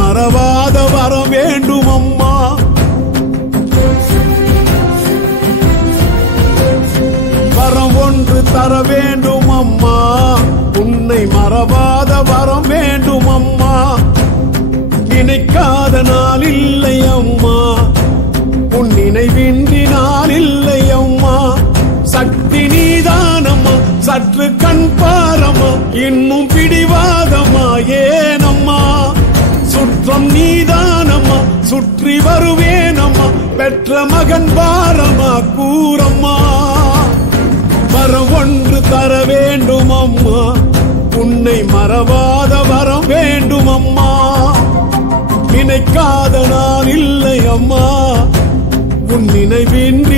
மறவாத வரம் வேண்டும் அம்மா. வரம் ஒன்று தர வேண்டும் அம்மா, உன்னை மறவாத வரம் வேண்டும் அம்மா. நினைக்காத நாள் இல்லை அம்மா, உன் நினைவின்றி நாள் இல்லை அம்மா. சக்தி நீதானம்மா, சற்று கண் பாரம்மா, இன்னும் பிடிவாதம்மா ஏனம்மா. சுற்றம் நீதானம்மா, சுற்றி வருவேனம்மா, பெற்ற மகன் பாரம்மா கூறம்மா. வரம் ஒன்று தர வேண்டும் அம்மா, உன்னை மறவாத வரம் வேண்டும் அம்மா. நினைக்காத நாள் இல்லை அம்மா, உன் நினைவின்றி